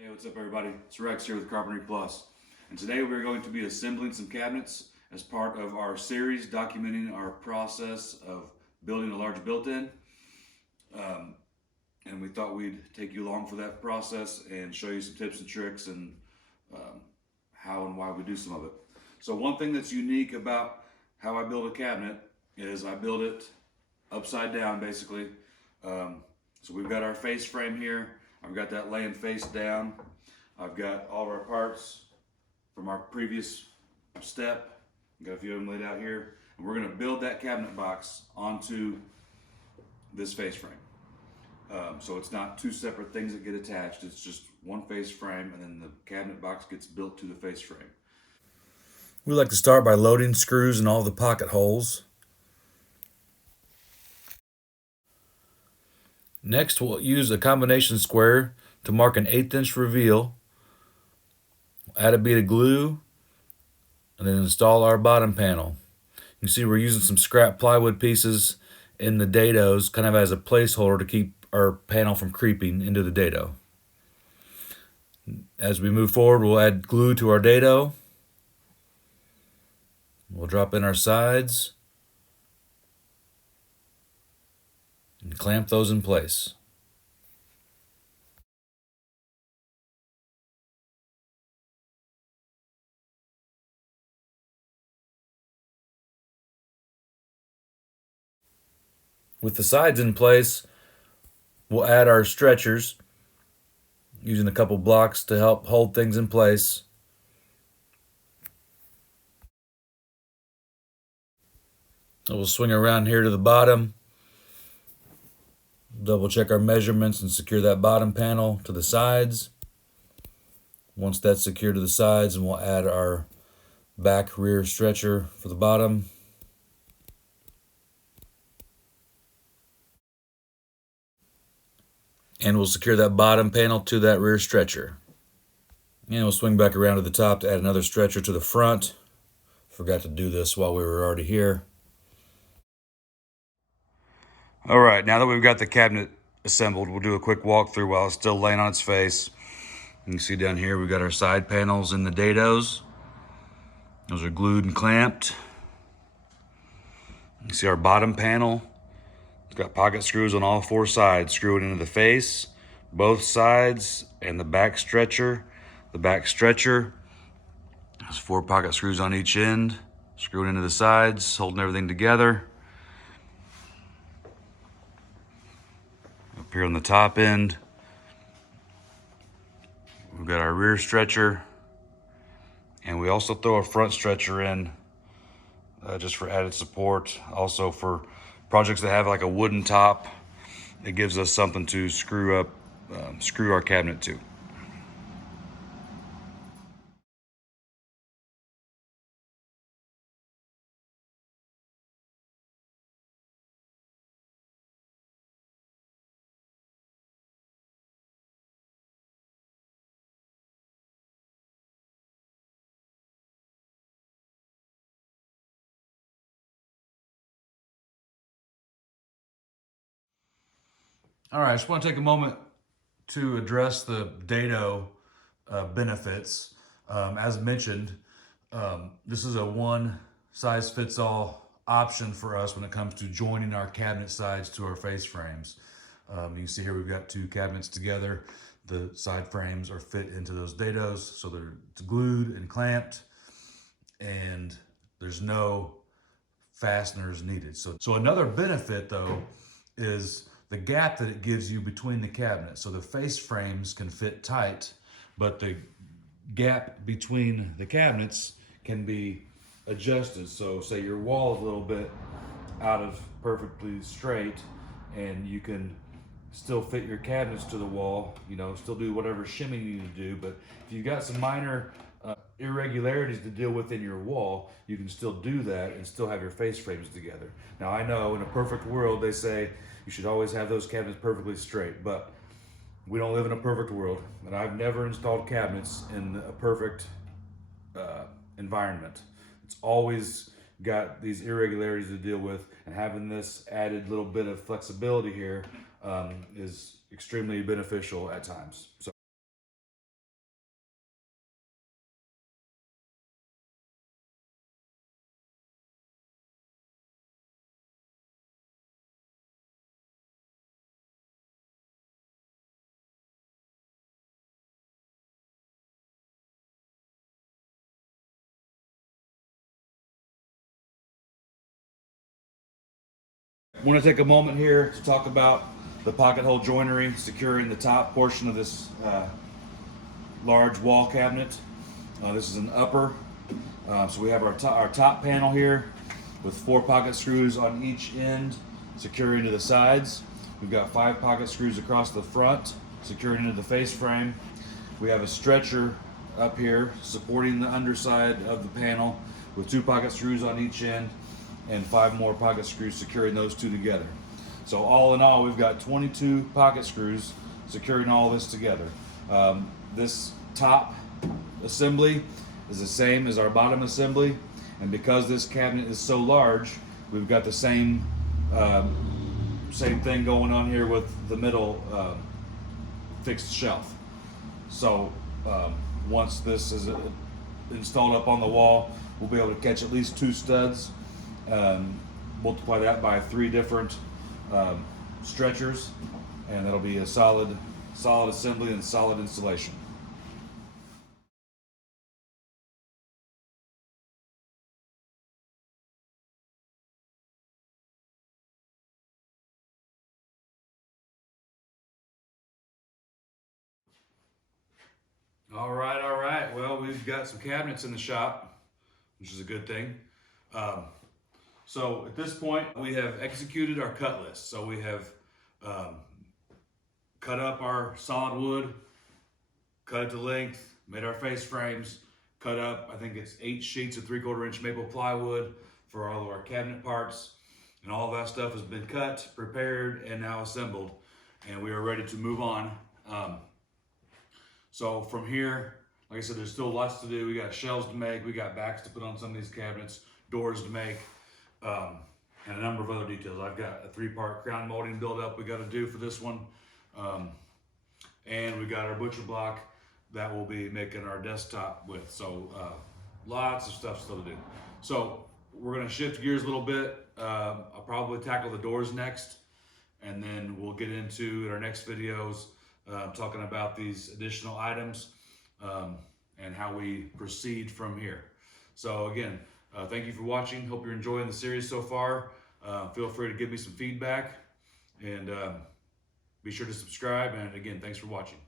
Hey, what's up everybody? It's Rex here with Carpentry Plus. And today we're going to be assembling some cabinets as part of our series documenting our process of building a large built-in. And we thought we'd take you along for that process and show you some tips and tricks and how and why we do some of it. So one thing that's unique about how I build a cabinet is I build it upside down basically. So we've got our face frame here. I've got that laying face down. I've got all of our parts from our previous step. I've got a few of them laid out here. And we're gonna build that cabinet box onto this face frame. So it's not two separate things that get attached. It's just one face frame and then the cabinet box gets built to the face frame. We like to start by loading screws in all the pocket holes. Next, we'll use a combination square to mark an 1/8" reveal. Add a bead of glue and then install our bottom panel. You see we're using some scrap plywood pieces in the dados kind of as a placeholder to keep our panel from creeping into the dado. As we move forward, we'll add glue to our dado. We'll drop in our sides and clamp those in place. With the sides in place, we'll add our stretchers using a couple blocks to help hold things in place. We'll swing around here to the bottom, double check our measurements and secure that bottom panel to the sides. Once that's secured to the sides, and we'll add our back rear stretcher for the bottom. And we'll secure that bottom panel to that rear stretcher. And we'll swing back around to the top to add another stretcher to the front. Forgot to do this while we were already here. All right, now that we've got the cabinet assembled, we'll do a quick walkthrough while it's still laying on its face. You can see down here we've got our side panels in the dados. Those are glued and clamped. You can see our bottom panel. It's got pocket screws on all four sides, screwing into the face, both sides, and the back stretcher. The back stretcher has 4 pocket screws on each end, screwing into the sides, holding everything together. Up here on the top end, we've got our rear stretcher, and we also throw a front stretcher in just for added support. Also for projects that have like a wooden top, it gives us something to screw our cabinet to. All right, I just want to take a moment to address the dado benefits. As mentioned, this is a one-size-fits-all option for us when it comes to joining our cabinet sides to our face frames. You can see here we've got 2 cabinets together. The side frames are fit into those dados, so they're glued and clamped, and there's no fasteners needed. So another benefit though is the gap that it gives you between the cabinets. So the face frames can fit tight, but the gap between the cabinets can be adjusted. So say your wall is a little bit out of perfectly straight, and you can still fit your cabinets to the wall, still do whatever shimming you need to do. But if you've got some minor irregularities to deal with in your wall, you can still do that and still have your face frames together. Now I know in a perfect world they say you should always have those cabinets perfectly straight, but we don't live in a perfect world, and I've never installed cabinets in a perfect environment. It's always got these irregularities to deal with, and having this added little bit of flexibility here is extremely beneficial at times. So I want to take a moment here to talk about the pocket hole joinery securing the top portion of this large wall cabinet. This is an upper. So we have our top panel here with 4 pocket screws on each end securing to the sides. We've got 5 pocket screws across the front securing into the face frame. We have a stretcher up here supporting the underside of the panel with 2 pocket screws on each end and 5 more pocket screws securing those 2 together. So all in all, we've got 22 pocket screws securing all this together. This top assembly is the same as our bottom assembly, and because this cabinet is so large, we've got the same thing going on here with the middle fixed shelf. So once this is installed up on the wall, we'll be able to catch at least 2 studs, multiply that by 3 different stretchers, and that'll be a solid assembly and solid installation. All right. Well, we've got some cabinets in the shop, which is a good thing. So at this point, we have executed our cut list. So we have cut up our solid wood, cut it to length, made our face frames, cut up, I think it's 8 sheets of 3/4 inch maple plywood for all of our cabinet parts. And all of that stuff has been cut, prepared, and now assembled. And we are ready to move on. So from here, like I said, there's still lots to do. We got shelves to make, we got backs to put on some of these cabinets, doors to make, and a number of other details. I've got a 3-part crown molding build up we got to do for this one. And we got our butcher block that we'll be making our desktop with. So lots of stuff still to do. So we're gonna shift gears a little bit. I'll probably tackle the doors next, and then we'll get into in our next videos talking about these additional items and how we proceed from here. So again, thank you for watching. Hope you're enjoying the series so far. Feel free to give me some feedback, and be sure to subscribe. And again, thanks for watching.